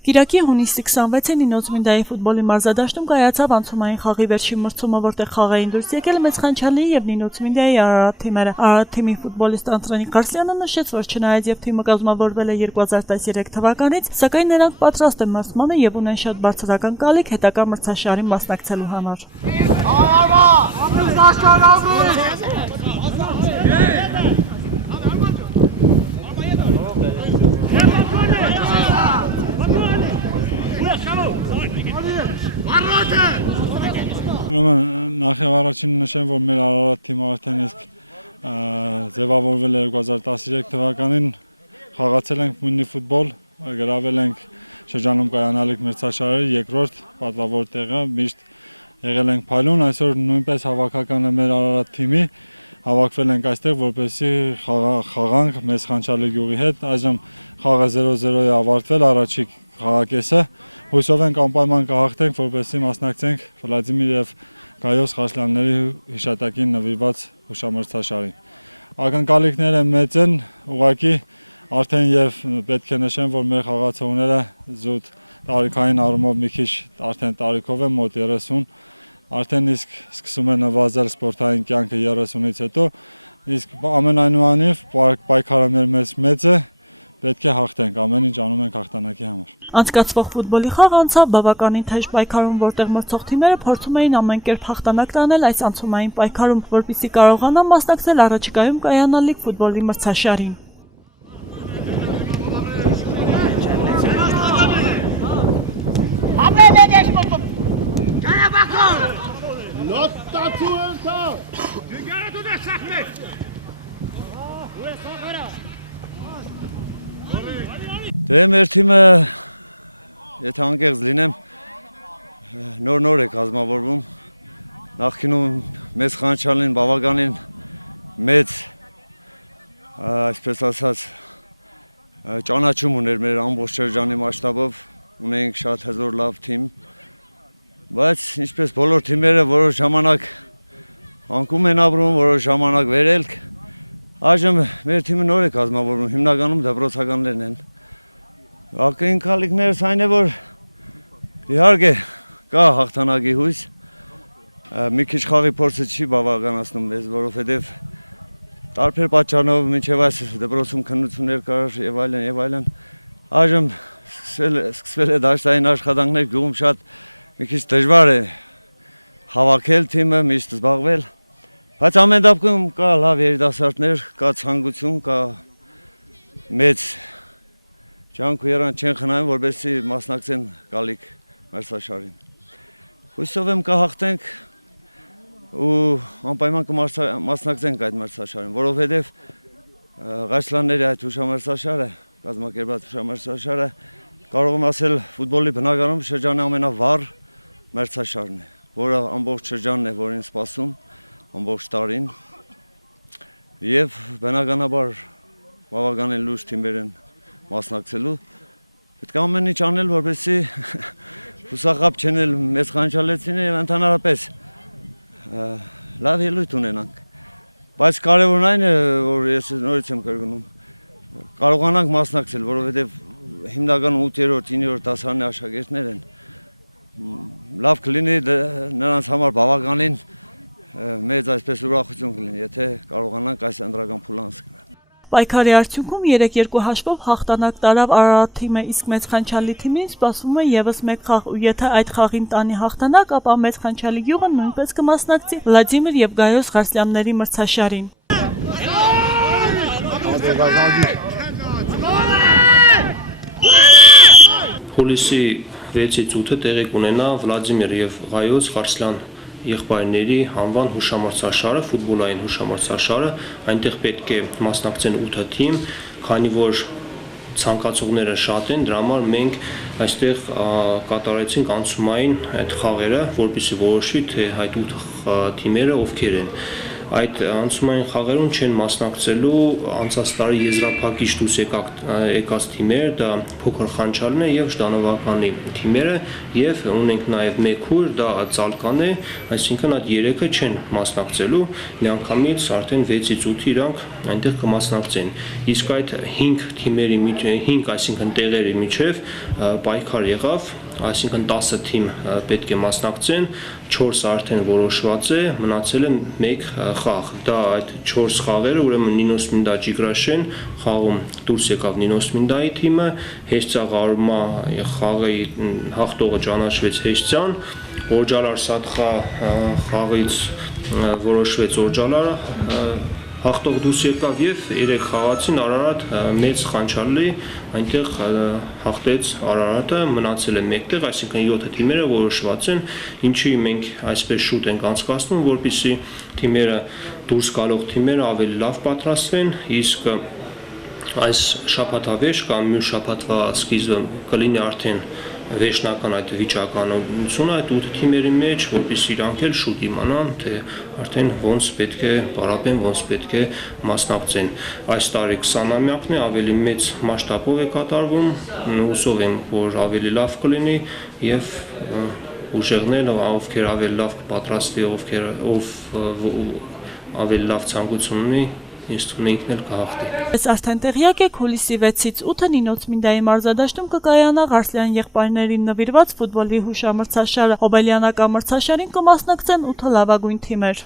Կիրակի հունիսի 26-ին Նինոց-Մինդայի ֆուտբոլի մարզադաշտում կայացավ անցումային խաղի վերջին մրցումը, որտեղ խաղային դուրս եկել Մեծխանչյալի եւ Նինոց-Մինդայի Արարատ թիմերը։ Արարատ թիմի ֆուտբոլիստ Անտրանիկ Գարսյանը նշեց, որ չնայած եւ թիմը կազմավորվել է 2013 թվականից, սակայն նրանք պատրաստ են մարզմանը եւ ունեն շատ բարձրական կալիք հետագա մրցաշարին մասնակցելու համար։ Նախ եւ առաջին նշեմ, որ մեր Արարատ թիմը արդեն իսկ ձևավորվել է 2013 թվականին, խաղացել ենք մինի ֆուտբոլ, գրավել ենք շրջանում կայանալիք մրցաշարերի երկրորդ պատվավոր տեղը, միշտ եղել ենք փայլուն, այսօր նույնպես հավաքական է մեր Արարատ թիմի, հավաքվել ենք այստեղ, որպեսզի խաղանք Մեծխանչյալի գյուղի հետ, այժմ խաղը 0-0 է ավարտվել, առաջի խաղակեսը, հույսով ենք անպայման կհաղթենք, որպեսզի մասնակցենք Վլադիմիր եւ Գայոս Ղարսլյանների հիշատակին նվիրված հուշամրցաշարին։ Ակնկալիքները մեծ են, ուղղակի արդեն եւ պետք է նշեմ, որ մեր խաղացողները զուտ տարիքային առումով մի քիչ արդեն տարիքով են, մոտ 30, արդեն իսկ սկսում է նվազել սպորտային կյանքը 30-ից հետո, իսկ ամենայնուամենայնիվ պայքարը մեր մեծ է, պետք է հաղթենք, ամեն ինչ անում ենք հաղթանակի համար։ Անցկացվող ֆուտբոլի խաղ անցավ բավականին թեժ պայքարում, որտեղ մրցող թիմերը փորձում էին ամեն կերպ հաղթանակ տանել այս անցումային պայքարում, որպեսզի կարողանան մասնակցել առաջիկայում կայանալիք ֆուտբոլի մրցաշարին։ Դե մեր թիմը, եթե անկեղծ լինեմ, նոր է կազմավորվում, նախկինում Մեծխանչյալին բավականին մեծ, այսպես ասած, ճանաչում ուներ մեր ամբողջ շրջանի մասշտաբով, ունեինք շատ հզոր լավ թիմ, բայց ինչպես բոլոր թիմերը որոշ ժամանակ անկում են ապրում, որոշ ժամանակ վերելք, այժմ մեր թիմը նոր է կազմավորվում, հիմնականում դպրոցականներն են։ Ակնկալիքներս այն է, որ իհարկե կա հաղթանակի հույս, մի քիչ խաղի փորձը չի բավականացնում մեզ, որովհետև տարբեր պատճառներով մինչև այս դպրոցում քննություններ կար եւ այլն, այժմ սկսվել է դաշտային աշխատանքներ, գյուղում շատ մի քիչ դժվար է հավաքել թիմը, միշտ զբաղվել, բայց ամեն դեպքում կա լավ երիտասարդներ, կա ցանկություն, կա մեծ ջանք ու երանք չեն խնայում, որպեսզի մասնակցեն գալիք մրցաշարին։ Հույսով եմ կհաղթենք ու անպայման կմասնակցենք այդ մրցաշարին, որովհետև Ղարսլյանների այդ հուշամրցաշարը, կազմակերպված հուշամրցաշարը, կարող եմ ասել ֆուտբոլի բնակարանում շրջանի ամենավառ մրցաշարն է, որը ամբողջ շրջանն է, որին սպասում, ամբողջ տարին եւ բնականաբար բավականին լուրջ թիմեր են մասնակցելու, պետք է ամեն ինչ անել, որպեսզի հուսախաբ չնել մեծխանչալեցին եւ ընդհանրապես լավ ելույթ ունենանք։ Բայց կարևորն այն է, որ ես նորից եմ կրկնում, կարողանանք մասնակցել, որովհետեւ հիմնական 8-րդ, 9-րդ դասարանի աշակերտներ են։ Լավ կլինի նրանց համար բավականին մեծ այսպես ուրախություն կլինի, եթե կարողանանք այս ընտրական փուլը անցնել։ Պայքարի արդյունքում 3-2 հաշվով հաղթանակ տարավ Արարատ թիմը, իսկ Մեծխանչյալի թիմին սպասվում է եւս մեկ խաղ, ու եթե այդ խաղին տանի հաղթանակ, ապա Մեծխանչյալի գյուղը նույնպես կմասնակցի Վլադիմիր եւ Գայոս Ղարսլյանների մրցաշարին։ Հուլիսի 6-ից 8-ը տեղի կունենա Վլադիմիր եւ Գայոս Ղարսլյան եղբայրների անվան հուշամրցաշարը, ֆուտբոլային հուշամրցաշարը, այնտեղ պետք է մասնակցեն 8 թիմ, քանի որ ցանկացողները շատ են, դրա համար մենք այստեղ կատարեցինք անցումային այդ խաղերը, որպեսզի որոշվի թե այդ 8 թիմերը ովքեր են։ այդ անցումային խաղերուն չեն մասնակցելու անցած տարի եզրափակիչ դուրս եկած թիմեր, դա Փոքր Խանչալն է եւ Ժդանովականի թիմերը եւ ունենք նաեւ մեկ հուր, դա Ծալկան է, այսինքն այդ երեքը չեն մասնակցելու, միանգամից արդեն 6-ից 8 իրանք այնտեղ կմասնակցեն։ Իսկ այդ 5 թիմերի 5, այսինքն տեղերի միջև պայքար եղավ, այսինքն 10 թիմ պետք է մասնակցեն, 4 արդեն որոշված է, մնացել է 1 խաղ։ Դա այդ 4 խաղերը, ուրեմն Նինոս Մինդա Ջիգրաշեն խաղում դուրս եկավ Նինոս Մինդայի թիմը, Հեշտյա խաղի հաղթողը ճանաչվեց Հեշտյան, Օրջալար Սադխա խաղից որոշվեց Օրջալարը հաղթող դուրս եկավ եւ 3 խաղացին Արարատ մեծ Խանչալի այնտեղ հաղթեց Արարատը, մնացել է 1 տեղ, այսինքն 7 թիմերը որոշված են, ինչի մենք այսպես շուտ ենք անցկացնում, որպեսզի թիմերը դուրս գալող թիմերը ավելի լավ պատրաստվեն, իսկ այս շաբաթավեշ կամ մյուս շաբաթվա սկիզբը կլինի արդեն վերջնական այդ վիճականությունը այդ 8 թիմերի մեջ, որպես իրանք էլ շուտ իմանան, թե արդեն ոնց պետք է պարապեն, ոնց պետք է մասնակցեն։ Այս տարի 20-ամյակն է, ավելի մեծ մասշտաբով է կատարվում, հուսով եմ, որ ավելի լավ կլինի եւ ուժեղները, ովքեր ավելի լավ կպատրաստվի, ով ավելի լավ ցանկություն ունի, ինձ թվում է ինքն էլ կհաղթի։ Այս արդեն տեղյակ եք, հուլիսի 6-ից 8-ը Նինոց Մինդայի մարզադաշտում կկայանա Ղարսլյան եղբայրներին նվիրված ֆուտբոլի հուշամրցաշարը։ Հոբելյանական մրցաշարին կմասնակցեն 8 լավագույն թիմեր։